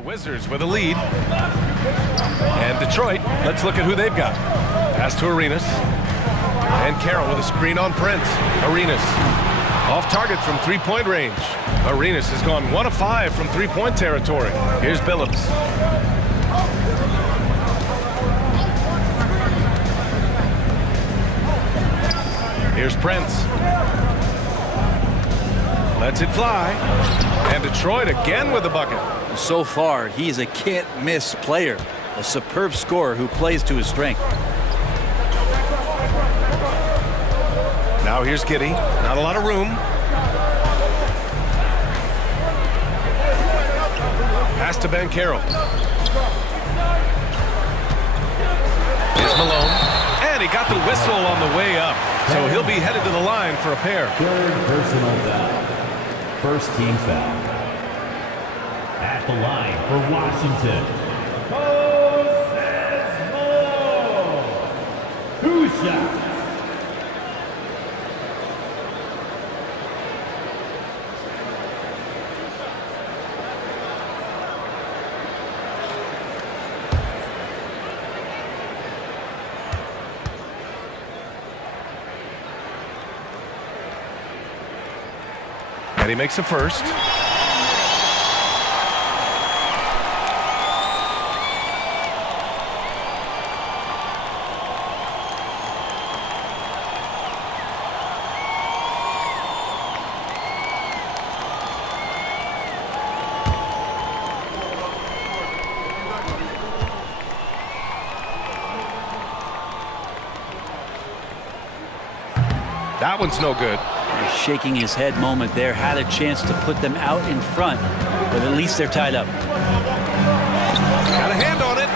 The Wizards with a lead. And Detroit, let's look at who they've got. Pass to Arenas. And Carroll with a screen on Prince. Arenas off target from three-point range. Arenas has gone 1 of 5 from three-point territory. Here's Billups. Here's Prince. Lets it fly. And Detroit again with the bucket. So far, he's a can't-miss player. A superb scorer who plays to his strength. Now here's Giddey. Not a lot of room. Pass to Ben Carroll. Here's Malone. And he got the whistle on the way up. So he'll be headed to the line for a pair. Third personal foul. First team foul. At the line for Washington. Two shots. And he makes a first. That one's no good. Shaking his head moment there. Had a chance to put them out in front, but at least they're tied up. Got a hand on it.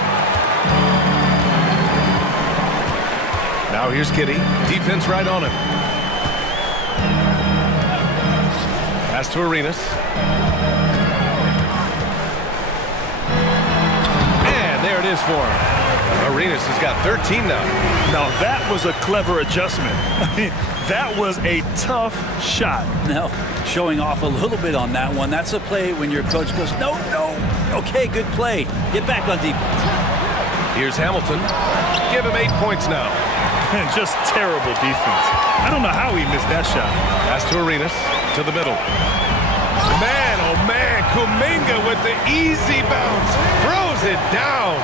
Now here's Giddey. Defense right on him. Pass to Arenas. And there it is for him. Arenas has got 13 now. Now that was a clever adjustment. I mean, that was a tough shot. Now, showing off a little bit on that one. That's a play when your coach goes, no, no. Okay, good play. Get back on defense. Here's Hamilton. Give him 8 points now. Just terrible defense. I don't know how he missed that shot. Pass to Arenas. To the middle. Man, oh man. Kuminga with the easy bounce. Throws it down.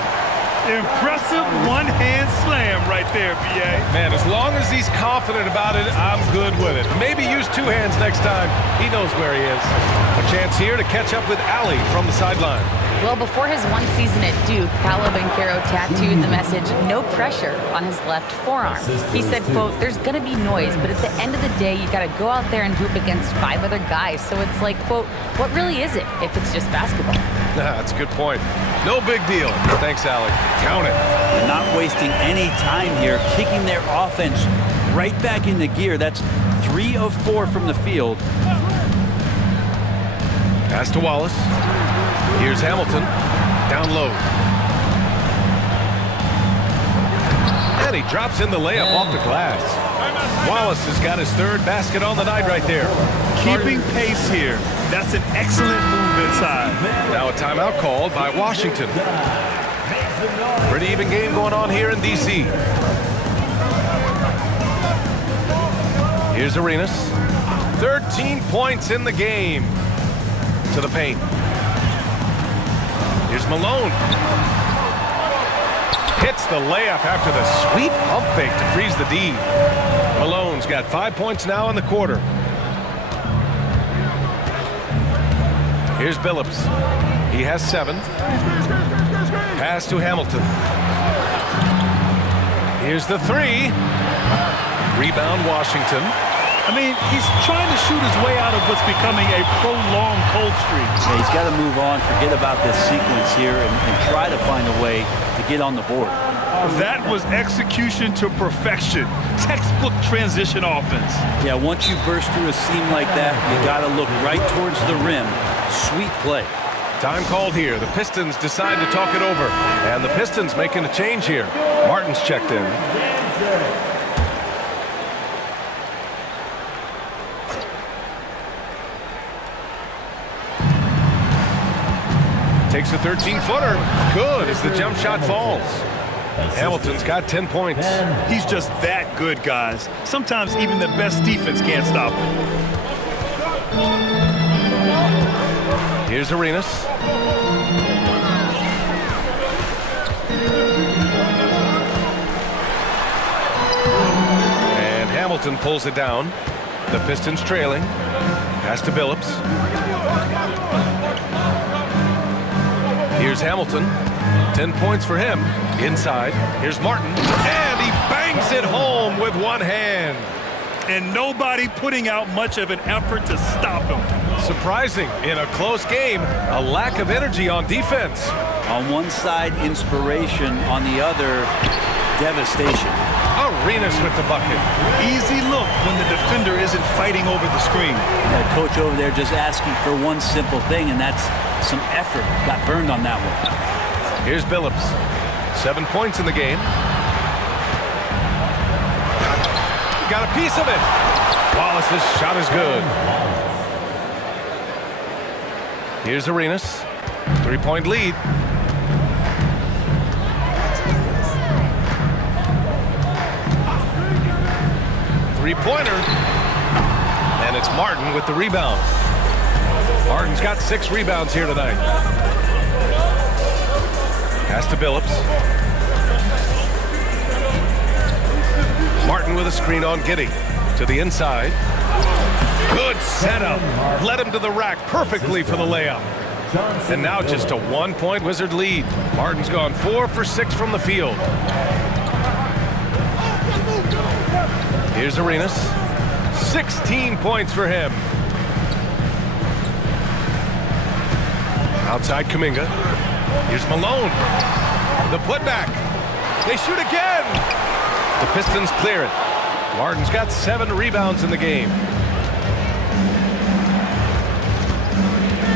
Impressive one-hand slam right there, B.A. Man, as long as he's confident about it, I'm good with it. Maybe use 2 hands next time. He knows where he is. A chance here to catch up with Ali from the sideline. Well, before his one season at Duke, Paolo Banchero tattooed the message, no pressure, on his left forearm. He said, quote, there's going to be noise, but at the end of the day, you got to go out there and hoop against 5 other guys. So it's like, quote, what really is it if it's just basketball? That's a good point. No big deal. Thanks, Ali. Count it. They're not wasting any time here, kicking their offense right back into gear. That's 3 of 4 from the field. Pass to Wallace. Here's Hamilton. Down low. And he drops in the layup off the glass. Wallace has got his 3rd basket on the night right there. Keeping pace here. That's an excellent move inside. Now a timeout called by Washington. Pretty even game going on here in D.C. Here's Arenas. 13 points in the game. To the paint. Here's Malone. Hits the layup after the sweet pump fake to freeze the D. Malone's got 5 points now in the quarter. Here's Billups. He has 7. Pass to Hamilton. Here's the 3. Rebound Washington. I mean, he's trying to shoot his way out of what's becoming a prolonged cold streak. Yeah, he's got to move on, forget about this sequence here, and try to find a way to get on the board. That was execution to perfection. Textbook transition offense. Yeah, once you burst through a seam like that, you got to look right towards the rim. Sweet play. Time called here. The Pistons decide to talk it over. And the Pistons making a change here. Martin's checked in. Takes a 13-footer. Good as the jump shot falls. Hamilton's got 10 points. He's just that good, guys. Sometimes even the best defense can't stop him. Here's Arenas. And Hamilton pulls it down. The Pistons trailing. Pass to Billups. Here's Hamilton. 10 points for him. Inside. Here's Martin. And he bangs it home with one hand. And nobody putting out much of an effort to stop him. Surprising in a close game, a lack of energy on defense. On one side, inspiration. On the other, devastation. Arenas with the bucket. Easy look when the defender isn't fighting over the screen. That coach over there just asking for one simple thing, and that's some effort. Got burned on that one. Here's Billups. 7 points in the game. Got a piece of it. Wallace's shot is good. Here's Arenas. 3-point lead. Three-pointer. And it's Martin with the rebound. Martin's got 6 rebounds here tonight. Pass to Billups. Martin with a screen on Giddey. To the inside. Good setup. Led him to the rack perfectly for the layup. And now just a 1-point Wizard lead. Martin's gone 4 for 6 from the field. Here's Arenas. 16 points for him. Outside Kuminga. Here's Malone. The putback. They shoot again. The Pistons clear it. Martin's got 7 rebounds in the game.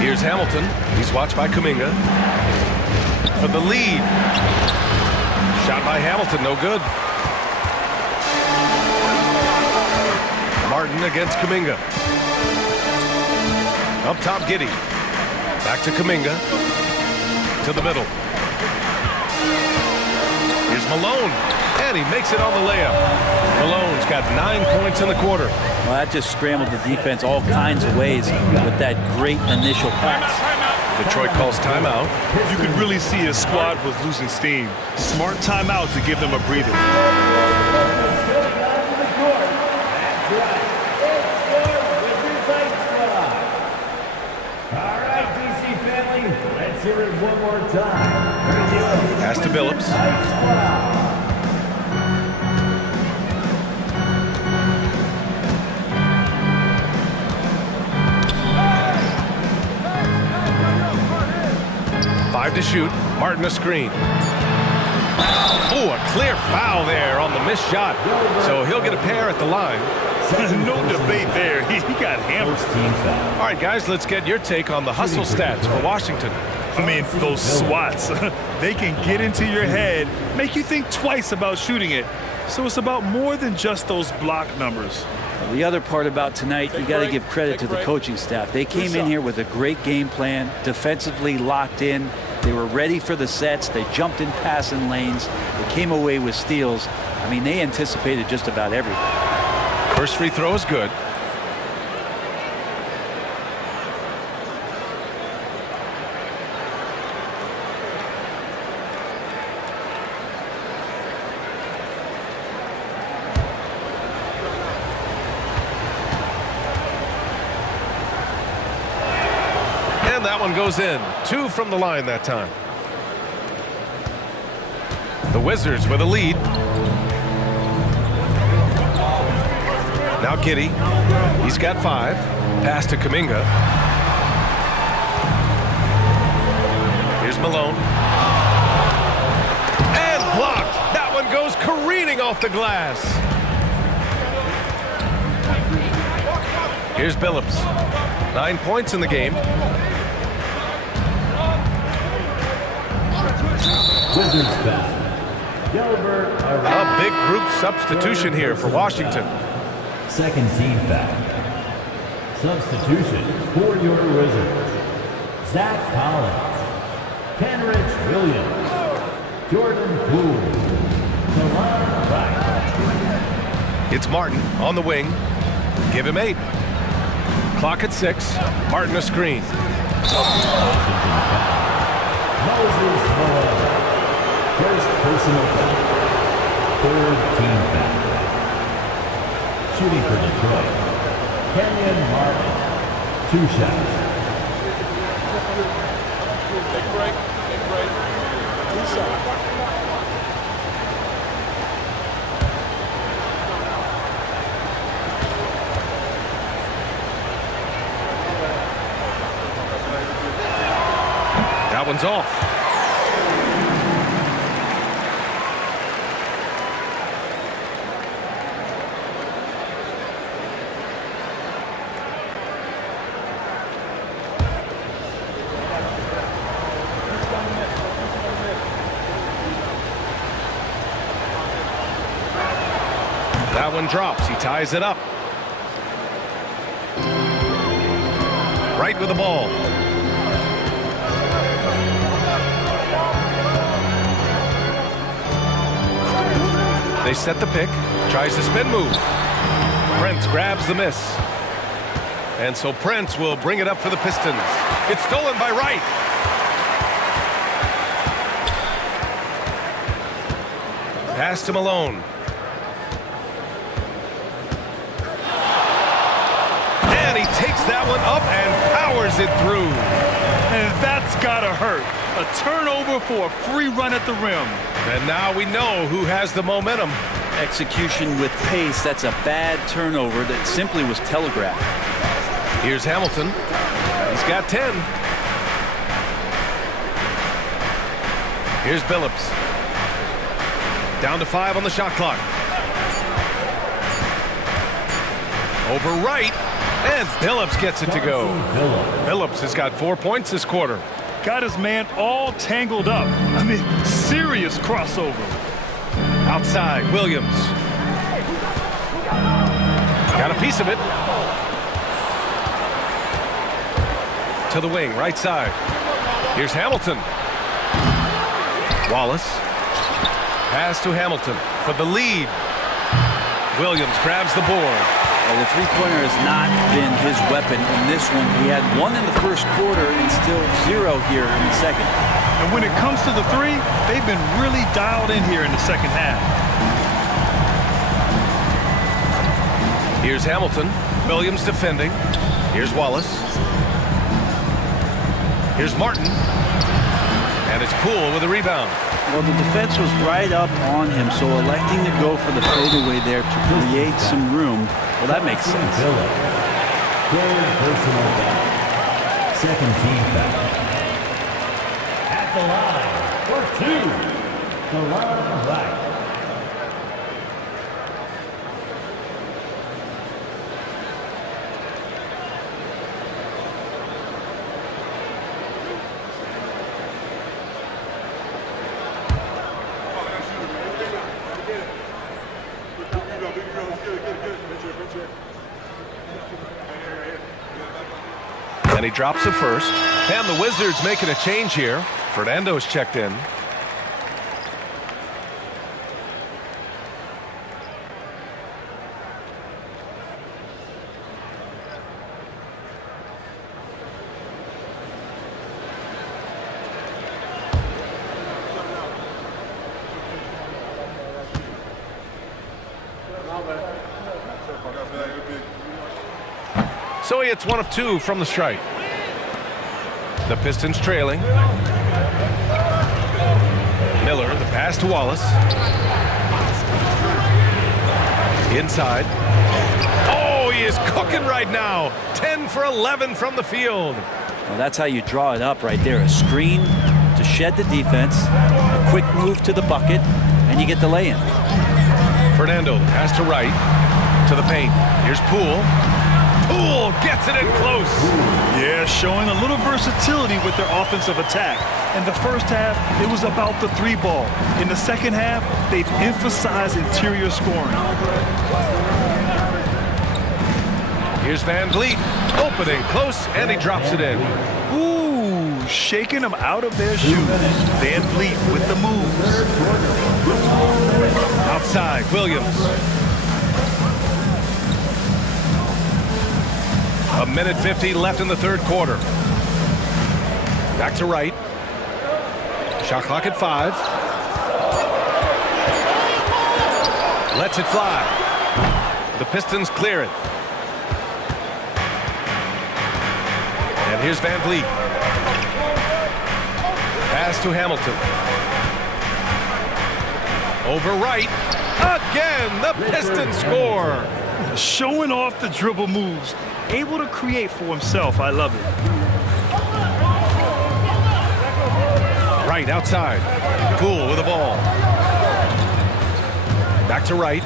Here's Hamilton. He's watched by Kuminga. For the lead. Shot by Hamilton, no good. Martin against Kuminga. Up top, Giddey. Back to Kuminga. To the middle. Here's Malone. And he makes it on the layup. Malone's got 9 points in the quarter. Well, that just scrambled the defense all kinds of ways with that great initial pass. Detroit calls timeout. You could really see his squad was losing steam. Smart timeout to give them a breather. Hear it one more time. Pass to Billups. Five to shoot. Martin a screen. Oh, a clear foul there on the missed shot. So he'll get a pair at the line. No debate there. He got hammered. All right, guys, let's get your take on the hustle stats for Washington. I mean, those swats, they can get into your head, make you think twice about shooting it. So it's about more than just those block numbers. The other part about tonight, you got to give credit to the coaching staff. They came in here with a great game plan, defensively locked in. They were ready for the sets. They jumped in passing lanes. They came away with steals. I mean, they anticipated just about everything. First free throw is good. That one goes in. 2 from the line that time. The Wizards with a lead. Now Giddey. He's got 5. Pass to Kuminga. Here's Malone. And blocked. That one goes careening off the glass. Here's Billups. 9 points in the game. Wizards foul. Gilbert. A big group substitution here for Washington. Second team foul. Substitution for your Wizards. Zach Collins. Kenrich Williams. Jordan Poole. Delon Wright. It's Martin on the wing. Give him 8. Clock at 6. Martin a screen. Washington foul. Moses Malone. First personal foul. Third team foul. Shooting for Detroit. Kenyon Martin. 2 shots. Take a break. 2 shots. That one's off. That one drops. He ties it up. Right with the ball. They set the pick. Tries the spin move. Prince grabs the miss. And so Prince will bring it up for the Pistons. It's stolen by Wright. Pass to Malone. And he takes that one up and powers it through. And that's gotta hurt. A turnover for a free run at the rim. And now we know who has the momentum. Execution with pace, that's a bad turnover that simply was telegraphed. Here's Hamilton. He's got 10. Here's Billups. Down to 5 on the shot clock. Over Wright. And Billups gets it to go. Billups has got 4 points this quarter. Got his man all tangled up. I mean, serious crossover. Outside, Williams. Got a piece of it. To the wing, right side. Here's Hamilton. Wallace. Pass to Hamilton for the lead. Williams grabs the board. Well, the three-pointer has not been his weapon in this one. He had 1 in the first quarter and still 0 here in the second. And when it comes to the 3, they've been really dialed in here in the second half. Here's Hamilton. Williams defending. Here's Wallace. Here's Martin. And it's Poole with a rebound. Well, the defense was right up on him, so electing to go for the fadeaway there to create some room, well, that makes sense. Third personal foul. Second team foul. At the line for 2. Delon Wright. And he drops the first. And the Wizards making a change here. Fernando's checked in. So he hits 1 of 2 from the strike. The Pistons trailing. Miller, the pass to Wallace. Inside. Oh, he is cooking right now. 10 for 11 from the field. Well, that's how you draw it up right there. A screen to shed the defense, a quick move to the bucket, and you get the lay-in. Fernando, pass to Wright. To the paint. Here's Poole. Poole gets it in close. Yeah, showing a little versatility with their offensive attack. In the first half, it was about the 3 ball. In the second half, they've emphasized interior scoring. Here's Van Vliet. Opening close, and he drops it in. Ooh, shaking them out of their shoes. Van Vliet with the moves. Outside, Williams. A minute 50 left in the third quarter. Back to Wright. Shot clock at 5. Lets it fly. The Pistons clear it. And here's Van Vliet. Pass to Hamilton. Over Wright. Again, the Pistons score. Showing off the dribble moves. Able to create for himself. I love it. Wright outside. Poole with the ball. Back to Wright.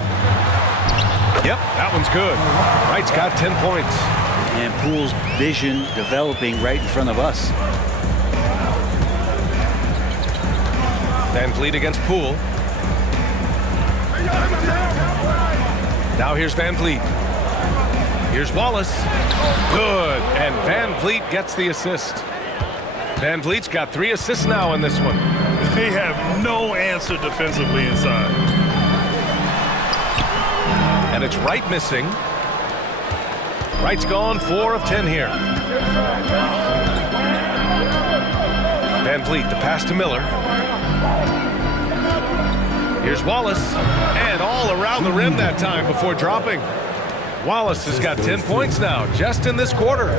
Yep, that one's good. Wright's got 10 points. And Poole's vision developing right in front of us. Van Vliet against Poole. Now here's Van Vliet. Here's Wallace. Good. And Van Vliet gets the assist. Van Vliet's got 3 assists now in this one. They have no answer defensively inside. And it's Wright missing. Wright's gone 4 of 10 here. Van Vliet, the pass to Miller. Here's Wallace. And all around the rim that time before dropping. Wallace has got 10 points now, just in this quarter.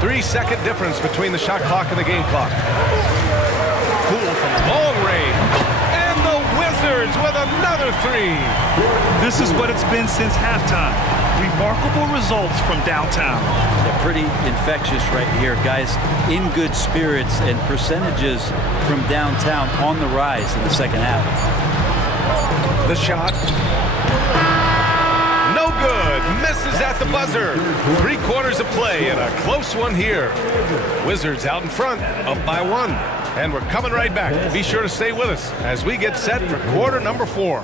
3-second difference between the shot clock and the game clock. Poole from long range. And the Wizards with another 3. This is what it's been since halftime. Remarkable results from downtown. They're pretty infectious right here, guys. In good spirits and percentages from downtown on the rise in the second half. The shot. No good. Misses at the buzzer. 3 quarters of play and a close one here. Wizards out in front, up by 1. And we're coming right back. Be sure to stay with us as we get set for quarter number 4.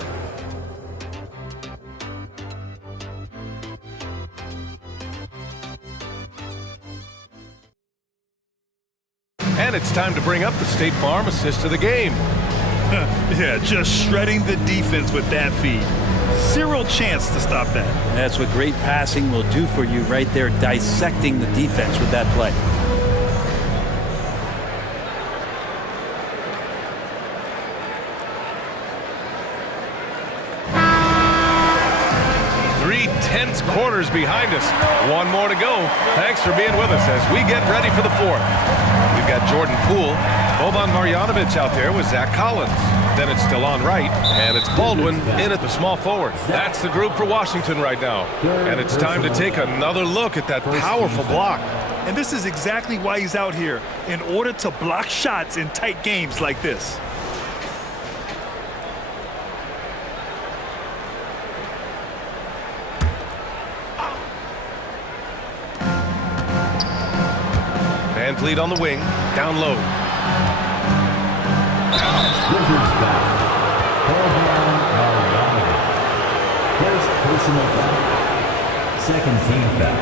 And it's time to bring up the State Farm assist of the game. Yeah, just shredding the defense with that feed. Zero chance to stop that. And that's what great passing will do for you right there, dissecting the defense with that play. Tense quarters behind us. 1 more to go. Thanks for being with us as we get ready for the 4th. We've got Jordan Poole, Boban Marjanovic out there with Zach Collins. Then it's still on Wright, and it's Baldwin in at the small forward. That's the group for Washington right now. And it's time to take another look at that powerful block. And this is exactly why he's out here, in order to block shots in tight games like this. Van Vliet on the wing, down low. Wizards foul. First personal foul. Second team foul.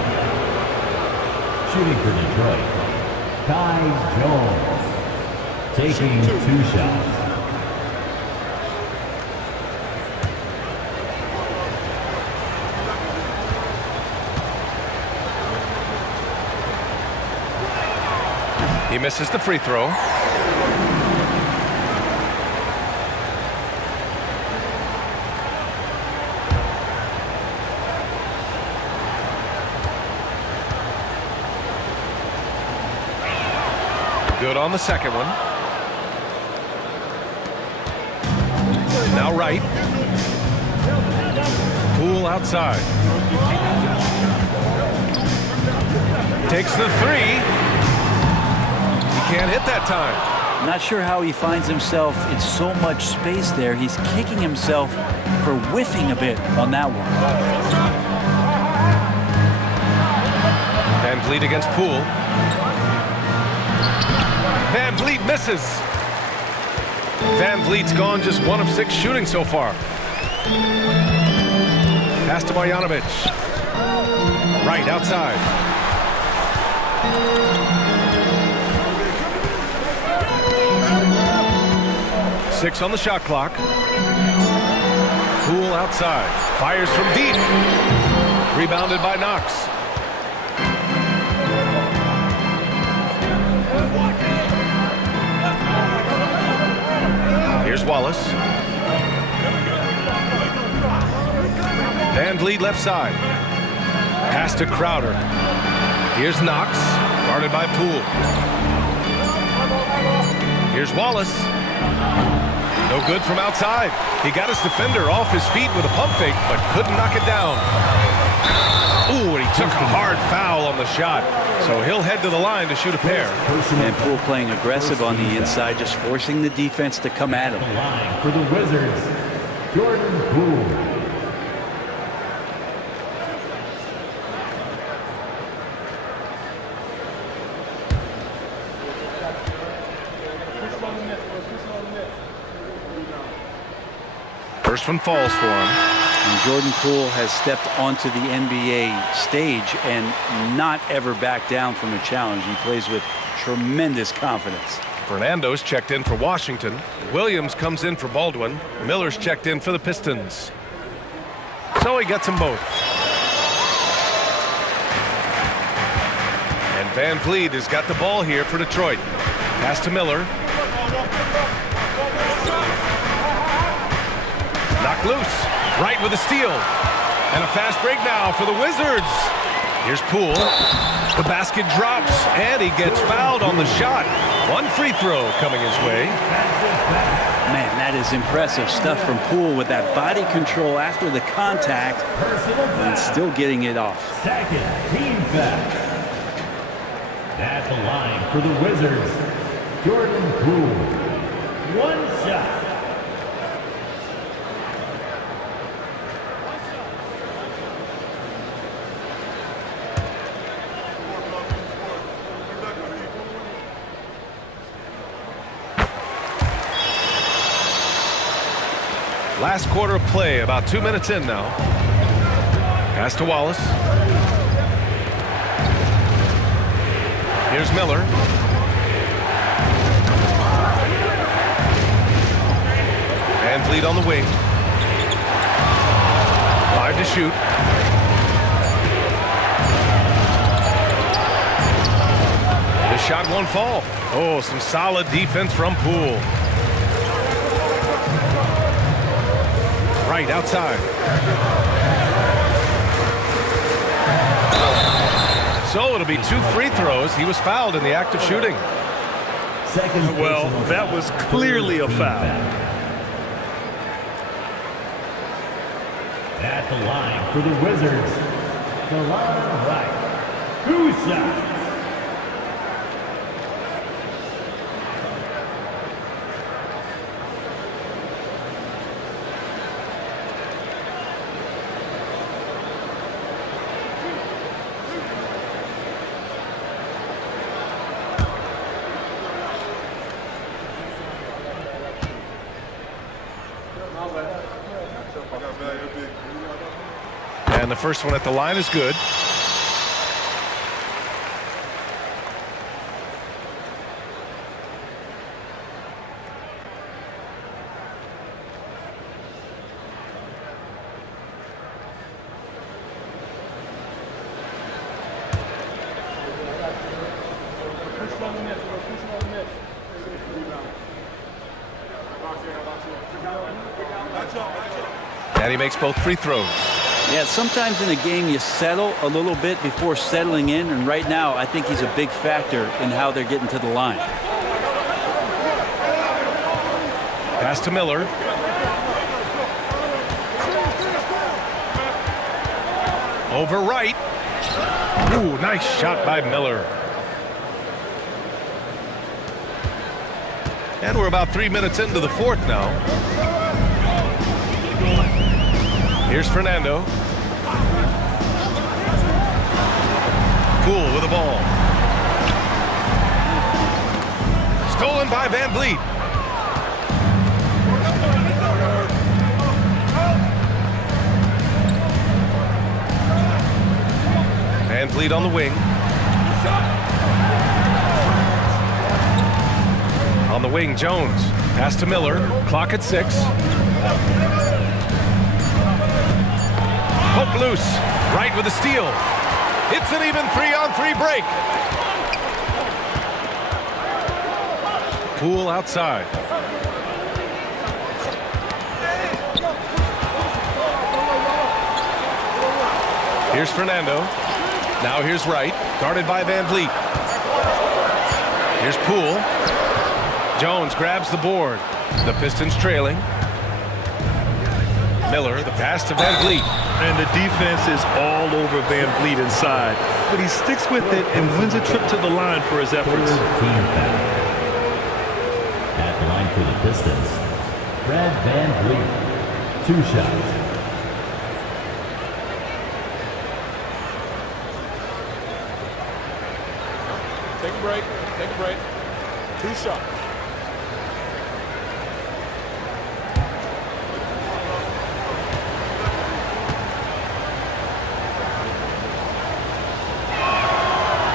Shooting for Detroit, Kai Jones. Taking 2 shots. He misses the free throw. Good on the second one. Now Wright. Poole outside. Takes the 3. Can't hit that time. Not sure how he finds himself in so much space there. He's kicking himself for whiffing a bit on that one. Van Vliet against Poole. Van Vliet misses. Van Vliet's gone just 1 of 6 shooting so far. Pass to Marjanovic. Right outside. 6 on the shot clock. Poole outside. Fires from deep. Rebounded by Knox. Here's Wallace. Van Vliet left side. Pass to Crowder. Here's Knox, guarded by Poole. Here's Wallace. No good from outside. He got his defender off his feet with a pump fake, but couldn't knock it down. Ooh, and he took a hard foul on the shot. So he'll head to the line to shoot a pair. And Poole playing aggressive on the inside, just forcing the defense to come at him. The line for the Wizards, Jordan Poole. First one falls for him. And Jordan Poole has stepped onto the NBA stage and not ever backed down from a challenge. He plays with tremendous confidence. Fernando's checked in for Washington. Williams comes in for Baldwin. Miller's checked in for the Pistons. So he gets them both. And Van Vliet has got the ball here for Detroit. Pass to Miller. Knocked loose. Right with a steal. And a fast break now for the Wizards. Here's Poole. The basket drops, and he gets fouled on the shot. One free throw coming his way. Man, that is impressive stuff from Poole with that body control after the contact and still getting it off. Second team foul. At the line for the Wizards, Jordan Poole. One shot. Last quarter of play, about 2 minutes in now. Pass to Wallace. Here's Miller. Van Vliet on the wing. 5 to shoot. The shot won't fall. Oh, some solid defense from Poole. Right outside. So it'll be 2 free throws. He was fouled in the act of shooting. Well, that was clearly a foul. At the line for the Wizards, Delon Wright. 2 shots. And the first one at the line is good. And he makes both free throws. Yeah, sometimes in a game you settle a little bit before settling in, and right now I think he's a big factor in how they're getting to the line. Pass to Miller. Over right. Ooh, nice shot by Miller. And we're about 3 minutes into the fourth now. Here's Fernando. Poole with the ball. Stolen by Van Vliet. Van Vliet on the wing. On the wing, Jones. Pass to Miller. Clock at 6. Poke loose. Right with a steal. It's an even 3-on-3 break. Poole outside. Here's Fernando. Now here's Wright. Guarded by Van Vliet. Here's Poole. Jones grabs the board. The Pistons trailing. Miller, the pass to Van Vliet. And the defense is all over Van Vliet inside. But he sticks with it and wins a trip to the line for his efforts. Team foul. At the line for the Pistons, Fred Van Vliet. 2 shots. Take a break. Take a break. 2 shots.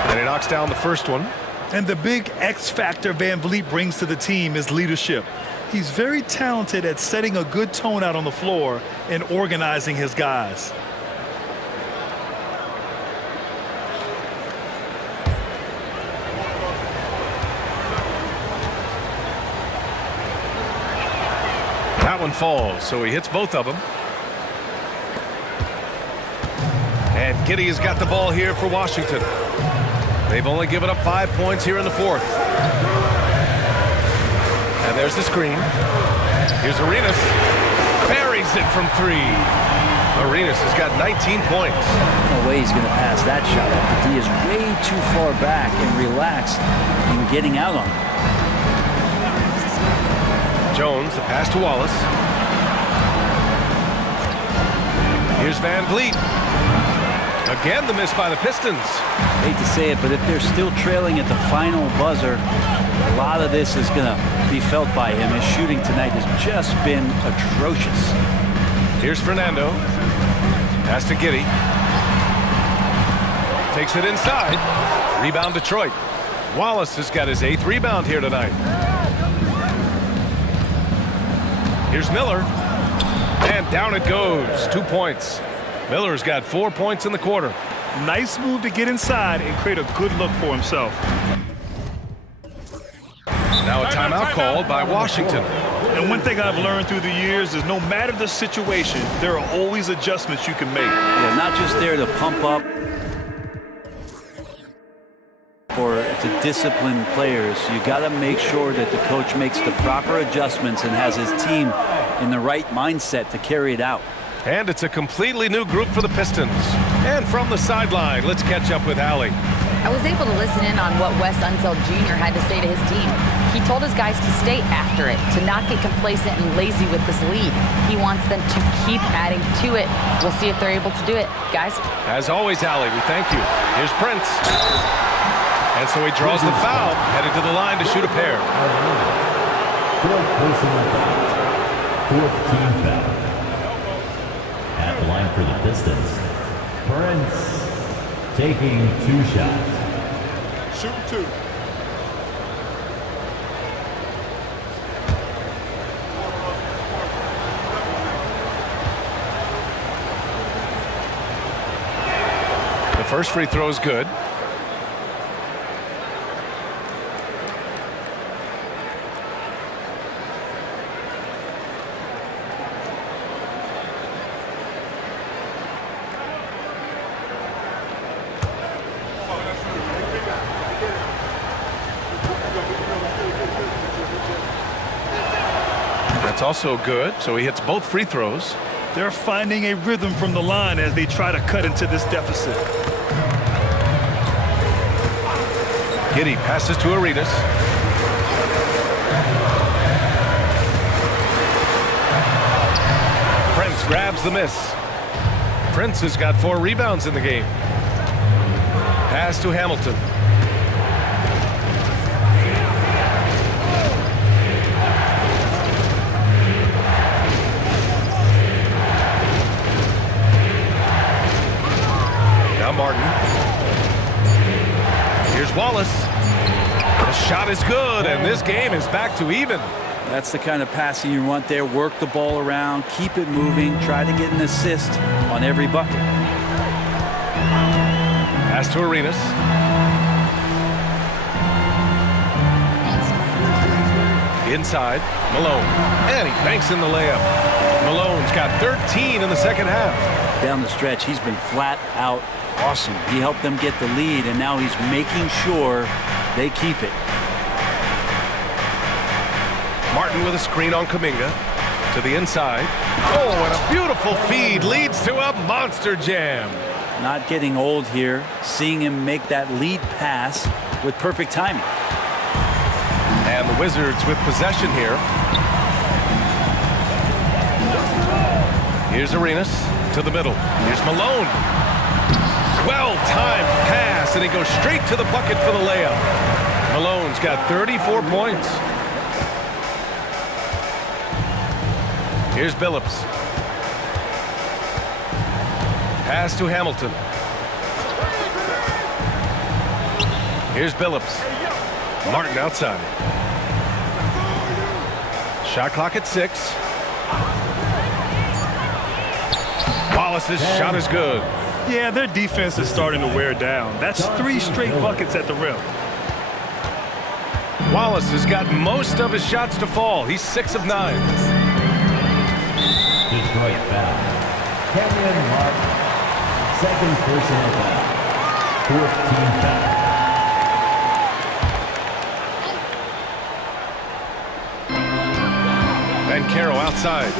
And he knocks down the first one. And the big X factor Van Vliet brings to the team is leadership. He's very talented at setting a good tone out on the floor and organizing his guys. That one falls, so he hits both of them. And Giddey has got the ball here for Washington. They've only given up 5 points here in the 4th. And there's the screen. Here's Arenas. Buries it from 3. Arenas has got 19 points. No way he's going to pass that shot up. The D is way too far back and relaxed in getting out on it. Jones, the pass to Wallace. Here's Van Vliet. Again, the miss by the Pistons. Hate to say it, but if they're still trailing at the final buzzer, a lot of this is going to be felt by him. His shooting tonight has just been atrocious. Here's Fernando. Pass to Giddey. Takes it inside. Rebound Detroit. Wallace has got his 8th rebound here tonight. Here's Miller. And down it goes. 2 points. Miller's got 4 points in the quarter. Nice move to get inside and create a good look for himself. Now a timeout called by Washington. And one thing I've learned through the years is no matter the situation, there are always adjustments you can make. Yeah, not just there to pump up or to discipline players. You got to make sure that the coach makes the proper adjustments and has his team in the right mindset to carry it out. And it's a completely new group for the Pistons. And from the sideline, let's catch up with Allie. I was able to listen in on what Wes Unseld Jr. had to say to his team. He told his guys to stay after it, to not get complacent and lazy with this lead. He wants them to keep adding to it. We'll see if they're able to do it. Guys? As always, Allie, we thank you. Here's Prince. And so he draws the foul, headed to the line to shoot a pair. 4th personal foul. 4th team foul. At the line for the Pistons, Prince taking 2 shots. Shoot 2. The first free throw is good. That's also good, so he hits both free throws. They're finding a rhythm from the line as they try to cut into this deficit. Giddey passes to Arenas. Prince grabs the miss. Prince has got 4 rebounds in the game. Pass to Hamilton. Now Martin. Here's Wallace. The shot is good, and this game is back to even. That's the kind of passing you want there. Work the ball around, keep it moving, try to get an assist on every bucket. Pass to Arenas. Inside, Malone. And he banks in the layup. Malone's got 13 in the second half. Down the stretch, he's been flat out awesome. He helped them get the lead, and now he's making sure they keep it. Martin with a screen on Kuminga. To the inside. Oh, and a beautiful feed leads to a monster jam. Not getting old here, seeing him make that lead pass with perfect timing. And the Wizards with possession here. Here's Arenas to the middle. Here's Malone. Well-timed pass, and he goes straight to the bucket for the layup. Malone's got 34 points. Here's Billups. Pass to Hamilton. Here's Billups. Martin outside. Shot clock at 6. Wallace's shot is good. Yeah, their defense is starting to wear down. That's 3 straight buckets at the rim. Wallace has got most of his shots to fall. He's 6 of 9. Detroit foul. Cameron Martin. Second personal foul. 4th team foul. And Carroll outside.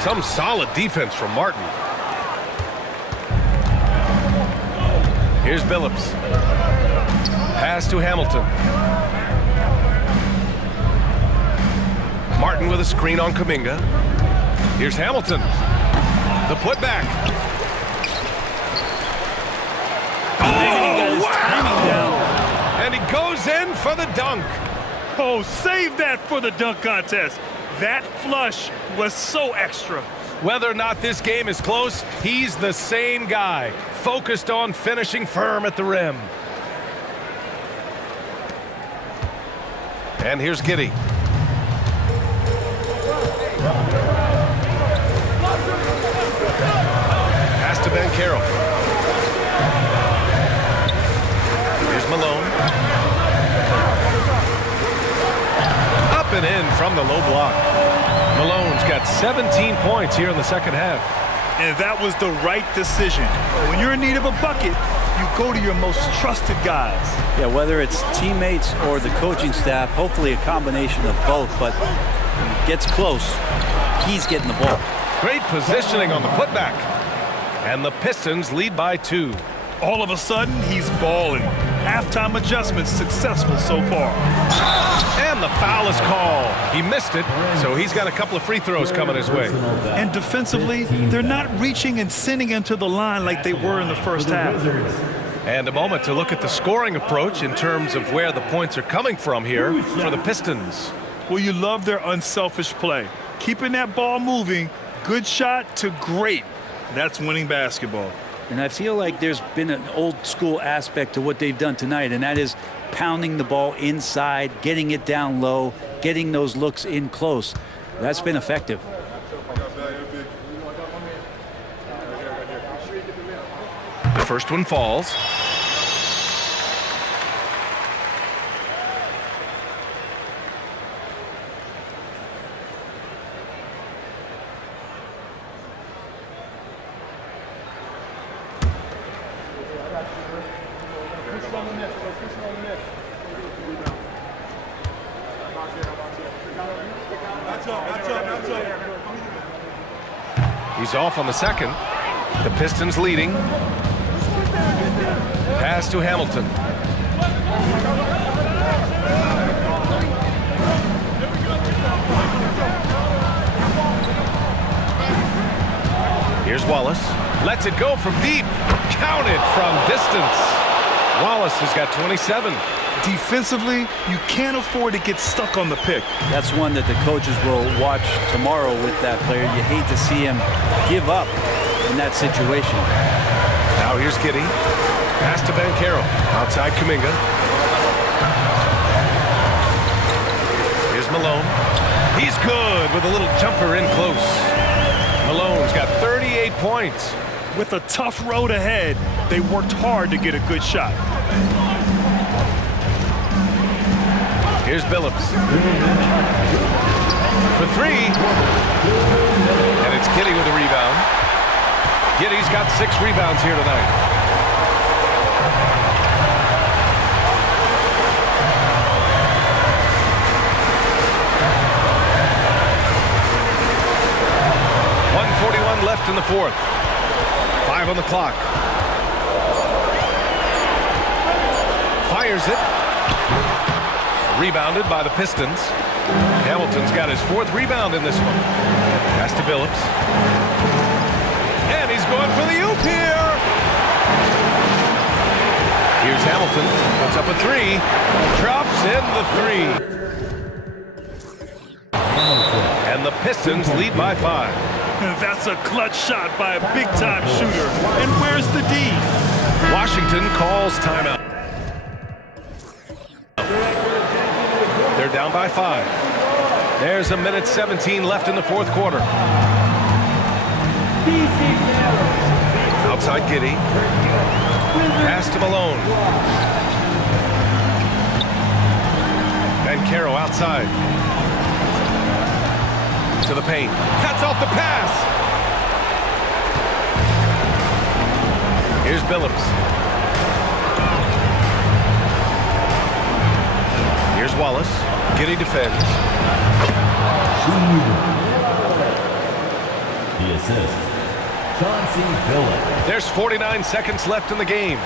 Some solid defense from Martin. Here's Billups. Pass to Hamilton. Martin with a screen on Kuminga. Here's Hamilton. The putback. Oh, wow! And he goes in for the dunk. Oh, save that for the dunk contest. That flush was so extra. Whether or not this game is close, he's the same guy, focused on finishing firm at the rim. And here's Giddey. Pass to Ben Carroll. Here's Malone. Up and in from the low block. Malone's got 17 points here in the second half. And that was the right decision. When you're in need of a bucket, you go to your most trusted guys. Yeah, whether it's teammates or the coaching staff, hopefully a combination of both, but when it gets close, he's getting the ball. Great positioning on the putback. And the Pistons lead by 2. All of a sudden, he's balling. Halftime adjustments successful so far. And the foul is called. He missed it, so he's got a couple of free throws coming his way. And defensively, they're not reaching and sending him to the line like they were in the first half. And a moment to look at the scoring approach in terms of where the points are coming from here for the Pistons. Well, you love their unselfish play. Keeping that ball moving, good shot to great. That's winning basketball. And I feel like there's been an old school aspect to what they've done tonight, and that is pounding the ball inside, getting it down low, getting those looks in close. That's been effective. The first one falls. He's off on the second. The Pistons leading. Pass to Hamilton. Here's Wallace. Lets it go from deep. Counted from distance. Wallace has got 27. Defensively, you can't afford to get stuck on the pick. That's one that the coaches will watch tomorrow with that player. You hate to see him give up in that situation. Now here's Giddey. Pass to Banchero. Outside Kuminga. Here's Malone. He's good with a little jumper in close. Malone's got 38 points. With a tough road ahead, they worked hard to get a good shot. Here's Billups. For three. And it's Giddey with a rebound. Giddey's got 6 rebounds here tonight. Left in the fourth. 5 on the clock. Fires it. Rebounded by the Pistons. Hamilton's got his 4th rebound in this one. Pass to Billups. And he's going for the oop here. Here's Hamilton. Puts up a 3. Drops in the 3. And the Pistons lead by 5. That's a clutch shot by a big-time shooter. And where's the D? Washington calls timeout. They're down by 5. There's a minute 17 left in the fourth quarter. Outside Giddey. Pass to Malone. Banchero outside. To the paint. Cuts off the pass. Here's Billups. Here's Wallace. Giddey defends. The assist. Chauncey Billups. There's 49 seconds left in the game.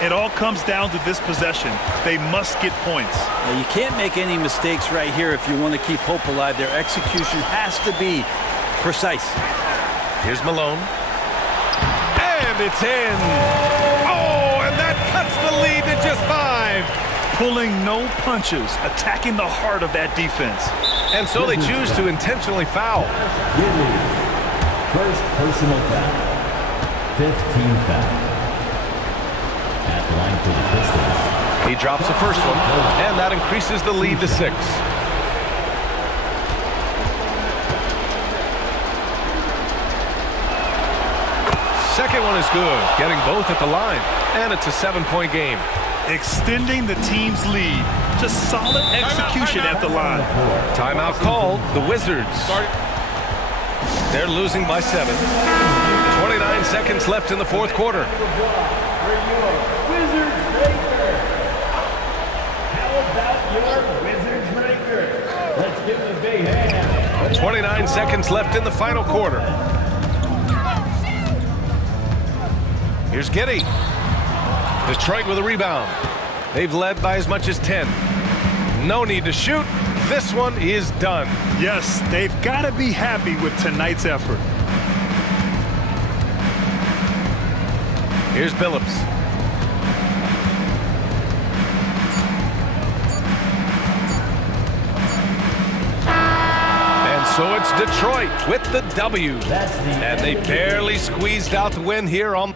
It all comes down to this possession. They must get points. Now, you can't make any mistakes right here if you want to keep hope alive. Their execution has to be precise. Here's Malone. And it's in. Oh, and that cuts the lead to just 5. Pulling no punches, attacking the heart of that defense. And so they choose to intentionally foul. First personal foul. 15 foul. At the line for the Pistons. He drops the first one, and that increases the lead to 6. Second one is good, getting both at the line, and it's a 7-point game. Extending the team's lead. Just solid execution at the line. Timeout called. The Wizards. They're losing by 7. 29 seconds left in the fourth quarter. 29 seconds left in the final quarter. Here's Giddey. Detroit with a rebound. They've led by as much as 10. No need to shoot. This one is done. Yes, they've got to be happy with tonight's effort. Here's Billups. So it's Detroit with the W. And they barely squeezed out the win here on